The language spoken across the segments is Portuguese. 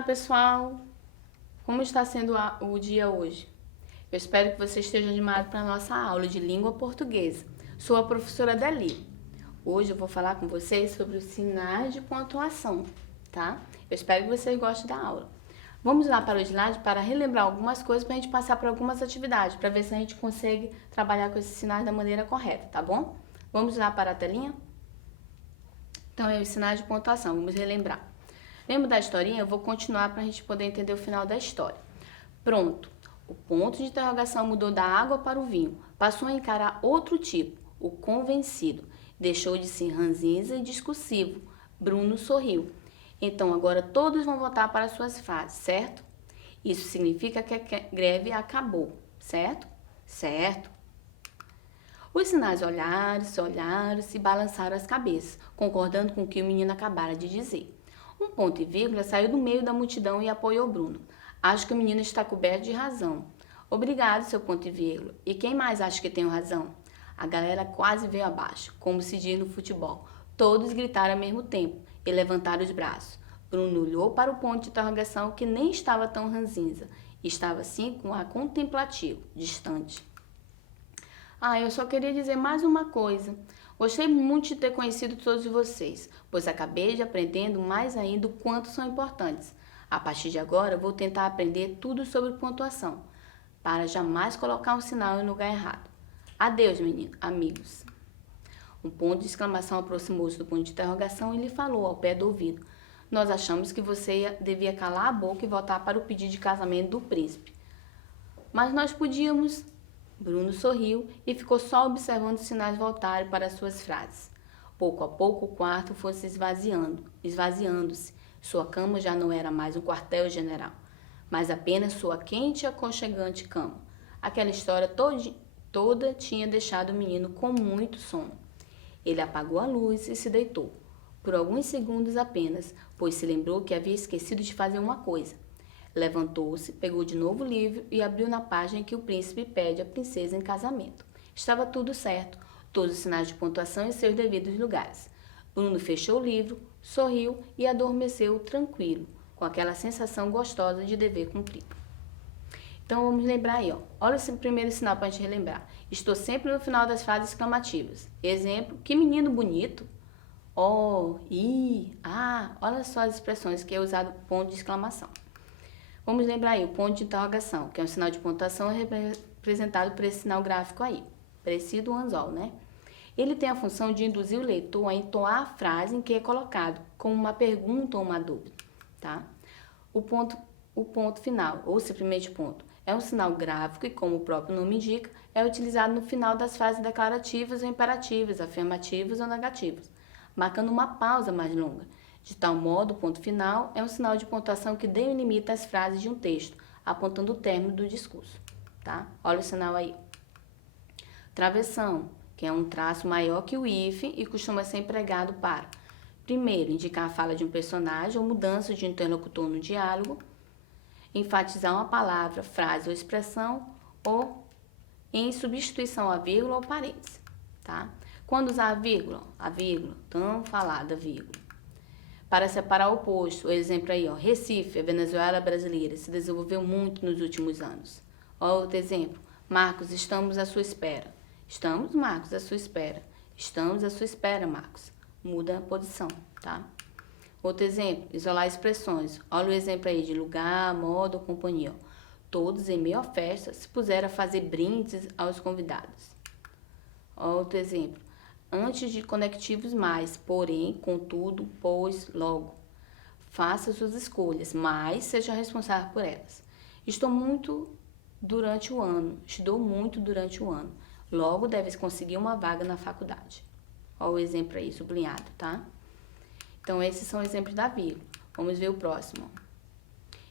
Olá, pessoal! Como está sendo o dia hoje? Eu espero que você esteja animado para a nossa aula de língua portuguesa. Sou a professora Dali. Hoje eu vou falar com vocês sobre os sinais de pontuação, tá? Eu espero que vocês gostem da aula. Vamos lá para o slide para relembrar algumas coisas para a gente passar por algumas atividades, para ver se a gente consegue trabalhar com esses sinais da maneira correta, tá bom? Vamos lá para a telinha? Então, é os sinais de pontuação, vamos relembrar. Lembra da historinha? Eu vou continuar para a gente poder entender o final da história. Pronto. O ponto de interrogação mudou da água para o vinho. Passou a encarar outro tipo, o convencido. Deixou de ser ranzinza e discursivo. Bruno sorriu. Então, agora todos vão voltar para suas frases, certo? Isso significa que a greve acabou, certo? Certo. Os sinais olharam e balançaram as cabeças, concordando com o que o menino acabara de dizer. Um ponto e vírgula saiu do meio da multidão e apoiou Bruno. Acho que o menino está coberto de razão. Obrigado, seu ponto e vírgula. E quem mais acha que tenho razão? A galera quase veio abaixo, como se diz no futebol. Todos gritaram ao mesmo tempo e levantaram os braços. Bruno olhou para o ponto de interrogação que nem estava tão ranzinza. Estava assim com ar contemplativo, distante. Eu só queria dizer mais uma coisa. Gostei muito de ter conhecido todos vocês, pois acabei de aprendendo mais ainda o quanto são importantes. A partir de agora, vou tentar aprender tudo sobre pontuação, para jamais colocar um sinal em lugar errado. Adeus, amigos. Um ponto de exclamação aproximou-se do ponto de interrogação e lhe falou ao pé do ouvido. Nós achamos que você devia calar a boca e voltar para o pedido de casamento do príncipe. Mas nós podíamos... Bruno sorriu e ficou só observando os sinais voltarem para suas frases. Pouco a pouco o quarto foi se esvaziando-se. Sua cama já não era mais um quartel-general, mas apenas sua quente e aconchegante cama. Aquela história toda tinha deixado o menino com muito sono. Ele apagou a luz e se deitou. Por alguns segundos apenas, pois se lembrou que havia esquecido de fazer uma coisa. Levantou-se, pegou de novo o livro e abriu na página em que o príncipe pede a princesa em casamento. Estava tudo certo, todos os sinais de pontuação em seus devidos lugares. Bruno fechou o livro, sorriu e adormeceu tranquilo, com aquela sensação gostosa de dever cumprido. Então vamos lembrar aí, ó. Olha esse primeiro sinal para a gente relembrar. Estou sempre no final das frases exclamativas. Exemplo, que menino bonito. Oh, olha só as expressões que é usado ponto de exclamação. Vamos lembrar aí o ponto de interrogação, que é um sinal de pontuação representado por esse sinal gráfico aí, parecido ao anzol, né? Ele tem a função de induzir o leitor a entoar a frase em que é colocado, como uma pergunta ou uma dúvida, tá? O ponto final, ou simplesmente ponto, é um sinal gráfico e, como o próprio nome indica, é utilizado no final das frases declarativas ou imperativas, afirmativas ou negativas, marcando uma pausa mais longa. De tal modo, o ponto final é um sinal de pontuação que delimita as frases de um texto, apontando o término do discurso, tá? Olha o sinal aí. Travessão, que é um traço maior que o hífen e costuma ser empregado para, primeiro, indicar a fala de um personagem ou mudança de interlocutor no diálogo, enfatizar uma palavra, frase ou expressão, ou em substituição à vírgula ou parêntese, tá? Quando usar a vírgula, tão falada vírgula. Para separar o oposto, o exemplo aí, ó, Recife, a Venezuela brasileira, se desenvolveu muito nos últimos anos. Outro exemplo, Marcos, estamos à sua espera. Estamos, Marcos, à sua espera. Estamos à sua espera, Marcos. Muda a posição, tá? Outro exemplo, isolar expressões. Olha o exemplo aí de lugar, modo ou companhia. Ó. Todos em meio à festa se puseram a fazer brindes aos convidados. Outro exemplo. Antes de conectivos mais, porém, contudo, pois, logo. Faça suas escolhas, mas seja responsável por elas. Estudou muito durante o ano. Logo, deve conseguir uma vaga na faculdade. Olha o exemplo aí, sublinhado, tá? Então, esses são exemplos da vírgula. Vamos ver o próximo.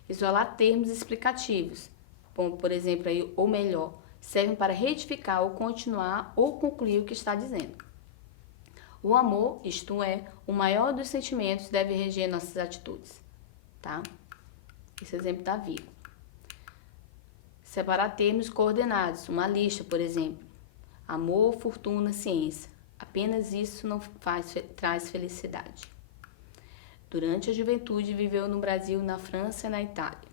Isolar termos explicativos. Como, por exemplo, aí, ou melhor, servem para retificar ou continuar ou concluir o que está dizendo. O amor, isto é, o maior dos sentimentos, deve reger nossas atitudes, tá? Esse exemplo da vírgula. Separar termos coordenados, uma lista, por exemplo. Amor, fortuna, ciência. Apenas isso não traz felicidade. Durante a juventude viveu no Brasil, na França e na Itália.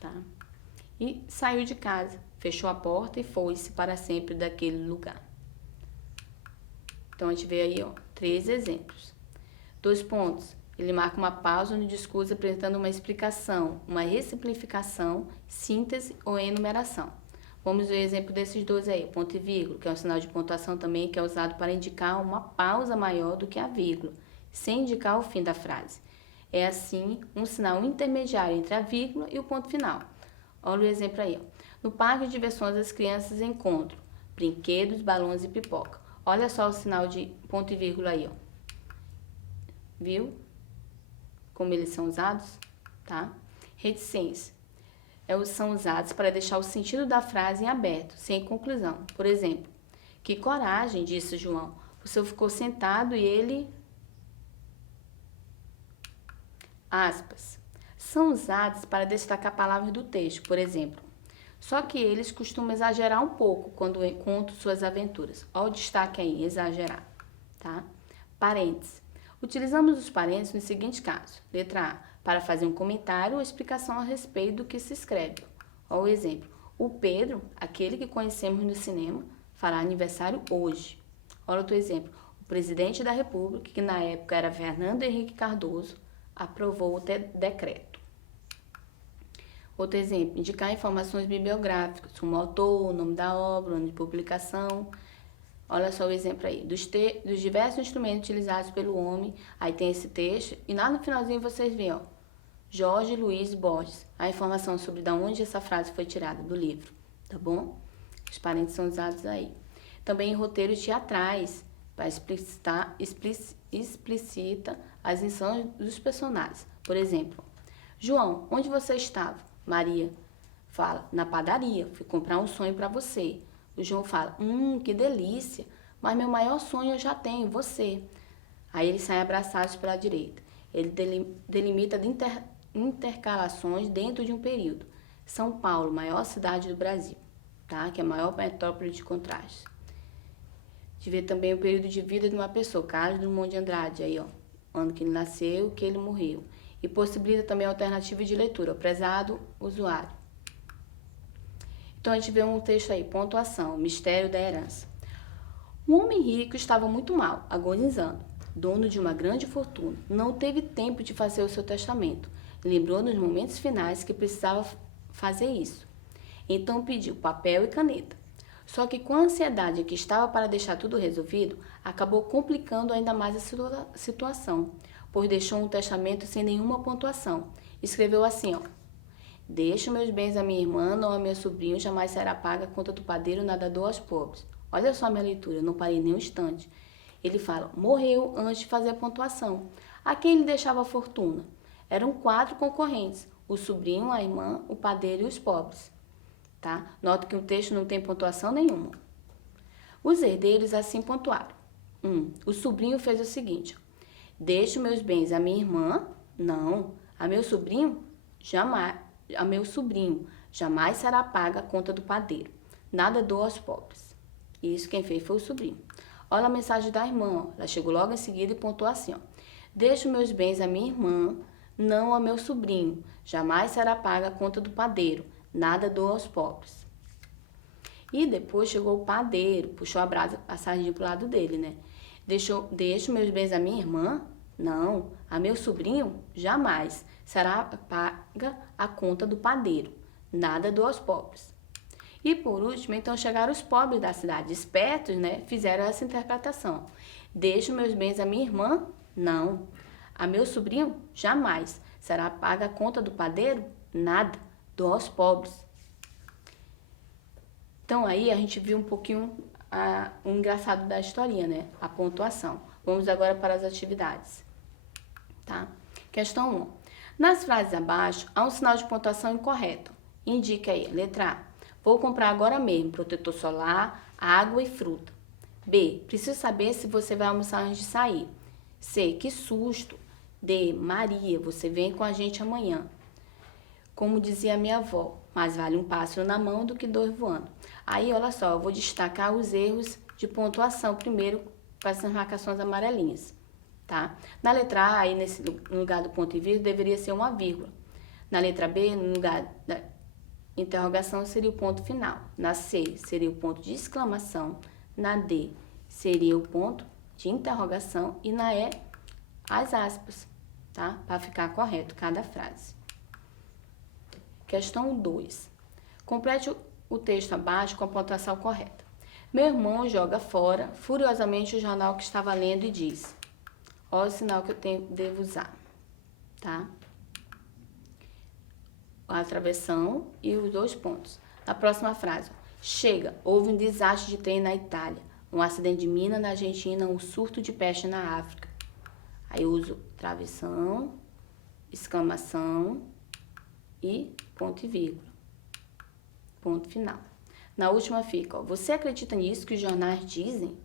Tá? E saiu de casa, fechou a porta e foi-se para sempre daquele lugar. Então, a gente vê aí, 3 exemplos. 2 pontos. Ele marca uma pausa no discurso apresentando uma explicação, uma ressimplificação, síntese ou enumeração. Vamos ver o exemplo desses 2 aí. Ponto e vírgula, que é um sinal de pontuação também, que é usado para indicar uma pausa maior do que a vírgula, sem indicar o fim da frase. É, assim, um sinal intermediário entre a vírgula e o ponto final. Olha o exemplo aí. No parque de diversões, as crianças encontram brinquedos, balões e pipoca. Olha só o sinal de ponto e vírgula aí, Viu? Como eles são usados, tá? Reticência. São usados para deixar o sentido da frase em aberto, sem conclusão. Por exemplo, que coragem, disse João. O senhor ficou sentado e ele... Aspas. São usados para destacar palavras do texto, por exemplo. Só que eles costumam exagerar um pouco quando contam suas aventuras. Olha o destaque aí, exagerar, tá? Parênteses. Utilizamos os parênteses nos seguintes casos. Letra A, para fazer um comentário ou explicação a respeito do que se escreve. Olha o exemplo. O Pedro, aquele que conhecemos no cinema, fará aniversário hoje. Olha outro exemplo. O presidente da República, que na época era Fernando Henrique Cardoso, aprovou o decreto. Outro exemplo, indicar informações bibliográficas, como o autor, o nome da obra, o ano de publicação. Olha só o exemplo aí, dos diversos instrumentos utilizados pelo homem, aí tem esse texto, e lá no finalzinho vocês veem, Jorge Luiz Borges, a informação sobre de onde essa frase foi tirada do livro, tá bom? Os parênteses são usados aí. Também em roteiros teatrais, para explicita as intenções dos personagens. Por exemplo, João, onde você estava? Maria fala, na padaria, fui comprar um sonho para você. O João fala, que delícia, mas meu maior sonho eu já tenho, você. Aí eles saem abraçados pela direita. Ele delimita intercalações dentro de um período. São Paulo, maior cidade do Brasil, tá? Que é a maior metrópole de contraste. De ver também o período de vida de uma pessoa, Carlos Drummond de Andrade, aí, ano que ele nasceu, que ele morreu. E possibilita também a alternativa de leitura, o prezado usuário. Então, a gente vê um texto aí, pontuação, mistério da herança. Um homem rico estava muito mal, agonizando. Dono de uma grande fortuna, não teve tempo de fazer o seu testamento. Lembrou nos momentos finais que precisava fazer isso. Então, pediu papel e caneta. Só que com a ansiedade que estava para deixar tudo resolvido, acabou complicando ainda mais a situação, pois deixou um testamento sem nenhuma pontuação. Escreveu assim, Deixo meus bens à minha irmã, não ao meu sobrinho, jamais será paga a conta do padeiro, nada dou aos pobres. Olha só a minha leitura, eu não parei nem um instante. Ele fala, morreu antes de fazer a pontuação. A quem ele deixava a fortuna? Eram 4 concorrentes, o sobrinho, a irmã, o padeiro e os pobres. Tá? Nota que o texto não tem pontuação nenhuma. Os herdeiros assim pontuaram. O sobrinho fez o seguinte, deixo meus bens à minha irmã, não, a meu sobrinho, jamais será paga a conta do padeiro. Nada dou aos pobres. Isso quem fez foi o sobrinho. Olha a mensagem da irmã, ela chegou logo em seguida e pontuou assim, Deixo meus bens à minha irmã, não ao meu sobrinho. Jamais será paga a conta do padeiro. Nada dou aos pobres. E depois chegou o padeiro, puxou a sardinha pro lado dele, né? Deixo meus bens à minha irmã? Não. A meu sobrinho? Jamais. Será paga a conta do padeiro. Nada dou aos pobres. E por último, então chegaram os pobres da cidade, espertos, né? Fizeram essa interpretação. Deixo meus bens à minha irmã? Não. A meu sobrinho? Jamais. Será paga a conta do padeiro? Nada. Dou aos pobres. Então aí a gente viu um pouquinho o engraçado da historinha, né? A pontuação. Vamos agora para as atividades. Tá? Questão 1. Nas frases abaixo, há um sinal de pontuação incorreto. Indica aí, letra A. Vou comprar agora mesmo protetor solar, água e fruta. B. Preciso saber se você vai almoçar antes de sair. C. Que susto. D. Maria, você vem com a gente amanhã. Como dizia minha avó, mais vale um pássaro na mão do que 2 voando. Aí, olha só, eu vou destacar os erros de pontuação primeiro com essas marcações amarelinhas, tá? Na letra A, aí no lugar do ponto e vírgula, deveria ser uma vírgula. Na letra B, no lugar da interrogação, seria o ponto final. Na C, seria o ponto de exclamação. Na D, seria o ponto de interrogação. E na E, as aspas, tá? Para ficar correto cada frase. Questão 2. Complete o texto abaixo com a pontuação correta. Meu irmão joga fora furiosamente o jornal que estava lendo e diz: olha o sinal que eu devo usar, tá? A travessão e os 2 pontos. Na próxima frase, chega, houve um desastre de trem na Itália, um acidente de mina na Argentina, um surto de peste na África. Aí eu uso travessão, exclamação e ponto e vírgula. Ponto final. Na última fica, ó, você acredita nisso que os jornais dizem?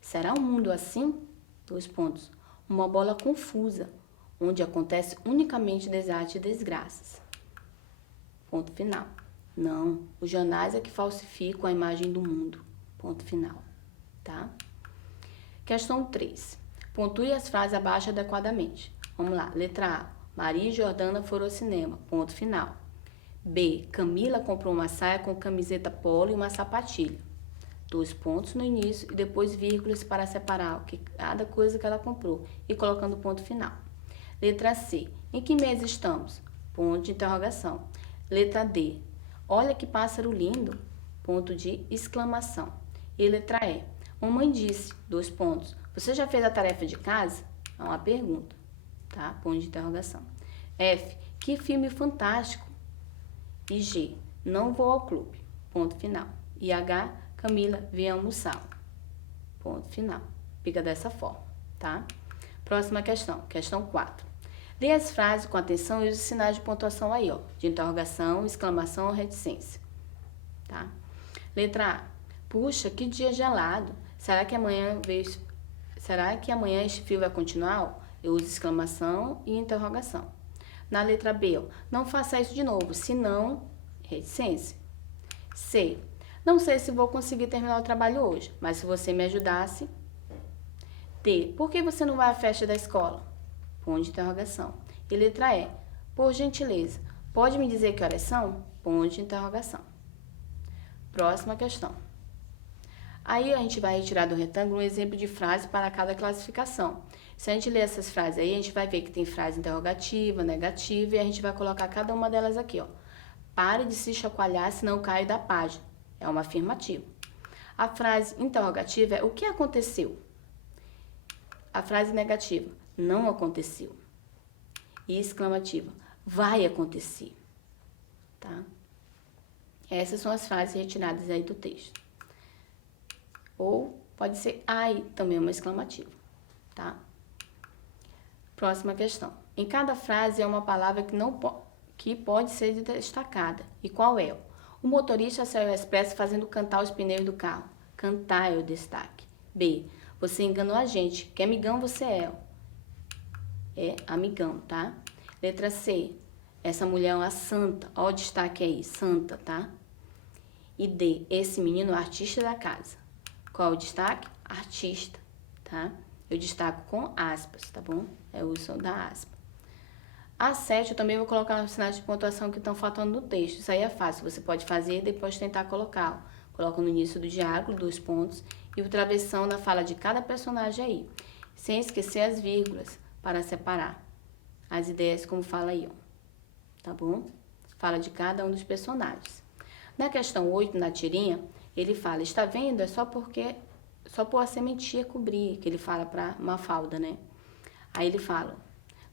Será um mundo assim? 2 pontos. Uma bola confusa, onde acontece unicamente desastres e desgraças. Ponto final. Não, os jornais é que falsificam a imagem do mundo. Ponto final, tá? Questão 3. Pontue as frases abaixo adequadamente. Vamos lá. Letra A. Maria e Jordana foram ao cinema. Ponto final. B. Camila comprou uma saia com camiseta polo e uma sapatilha. 2 pontos no início e depois vírgulas para separar cada coisa que ela comprou e colocando o ponto final. Letra C. Em que mês estamos? Ponto de interrogação. Letra D. Olha que pássaro lindo. Ponto de exclamação. E letra E. Mamãe disse, 2 pontos. Você já fez a tarefa de casa? É uma pergunta, tá? Ponto de interrogação. F. Que filme fantástico. E G. Não vou ao clube. Ponto final. E H. Camila, vem almoçar. Ponto final. Fica dessa forma, tá? Próxima questão. Questão 4. Lê as frases com atenção e use os sinais de pontuação aí, ó. De interrogação, exclamação ou reticência. Tá? Letra A. Puxa, que dia gelado. Será que amanhã este frio vai continuar? Eu uso exclamação e interrogação. Na letra B, ó, não faça isso de novo, senão, reticência. C. Não sei se vou conseguir terminar o trabalho hoje, mas se você me ajudasse. D. Por que você não vai à festa da escola? Ponto de interrogação. E letra E. Por gentileza, pode me dizer que horas são? Ponto de interrogação. Próxima questão. Aí a gente vai retirar do retângulo um exemplo de frase para cada classificação. Se a gente ler essas frases aí, a gente vai ver que tem frase interrogativa, negativa, e a gente vai colocar cada uma delas aqui, ó. Pare de se chacoalhar, senão caio da página. É uma afirmativa. A frase interrogativa é o que aconteceu? A frase negativa, não aconteceu. E exclamativa, vai acontecer. Tá? Essas são as frases retiradas aí do texto. Ou pode ser ai, também uma exclamativa, tá? Próxima questão. Em cada frase é uma palavra que pode ser destacada. E qual é? O motorista saiu expresso fazendo cantar os pneus do carro. Cantar é o destaque. B. Você enganou a gente. Que amigão você é? É amigão, tá? Letra C. Essa mulher é uma santa. Olha o destaque aí, santa, tá? E D. Esse menino é o artista da casa. Qual é o destaque? Artista, tá? Eu destaco com aspas, tá bom? É o uso da aspa. A 7 eu também vou colocar os sinais de pontuação que estão faltando no texto. Isso aí é fácil, você pode fazer e depois tentar colocá-lo. Coloca no início do diálogo, 2 pontos, e o travessão na fala de cada personagem aí. Sem esquecer as vírgulas, para separar as ideias como fala aí, ó. Tá bom? Fala de cada um dos personagens. Na questão 8, na tirinha, ele fala, está vendo? É só por a sementinha cobrir, que ele fala para Mafalda, né? Aí ele fala,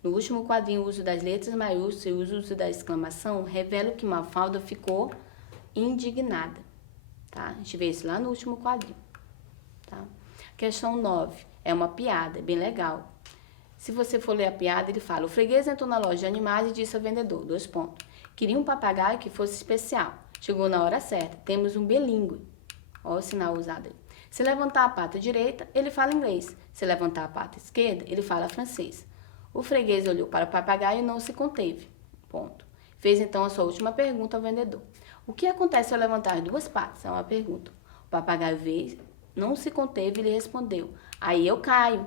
no último quadrinho, o uso das letras maiúsculas e o uso da exclamação revela que Mafalda ficou indignada, tá? A gente vê isso lá no último quadrinho, tá? Questão 9, é uma piada, bem legal. Se você for ler a piada, ele fala, o freguês entrou na loja de animais e disse ao vendedor, 2 pontos, queria um papagaio que fosse especial. Chegou na hora certa, temos um bilíngue. Olha o sinal usado aí. Se levantar a pata direita, ele fala inglês. Se levantar a pata esquerda, ele fala francês. O freguês olhou para o papagaio e não se conteve. Ponto. Fez então a sua última pergunta ao vendedor. O que acontece ao levantar as 2 patas? É uma pergunta. O papagaio veio, não se conteve e lhe respondeu. Aí eu caio.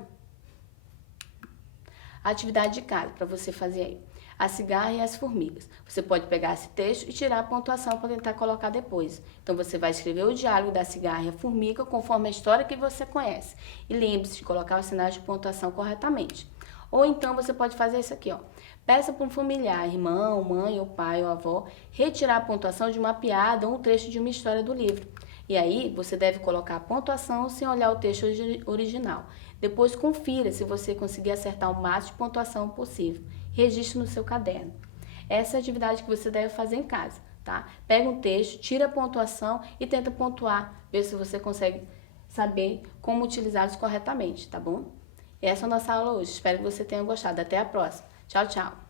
atividade de casa para você fazer aí. A cigarra e as formigas. Você pode pegar esse texto e tirar a pontuação para tentar colocar depois. Então você vai escrever o diálogo da cigarra e a formiga conforme a história que você conhece. E lembre-se de colocar os sinais de pontuação corretamente. Ou então você pode fazer isso aqui, ó. Peça para um familiar, irmão, mãe, ou pai, ou avó, retirar a pontuação de uma piada ou um trecho de uma história do livro. E aí você deve colocar a pontuação sem olhar o texto original. Depois confira se você conseguir acertar o máximo de pontuação possível. Registre no seu caderno. Essa é a atividade que você deve fazer em casa, tá? Pega um texto, tira a pontuação e tenta pontuar. Vê se você consegue saber como utilizá-los corretamente, tá bom? Essa é a nossa aula hoje. Espero que você tenha gostado. Até a próxima. Tchau, tchau.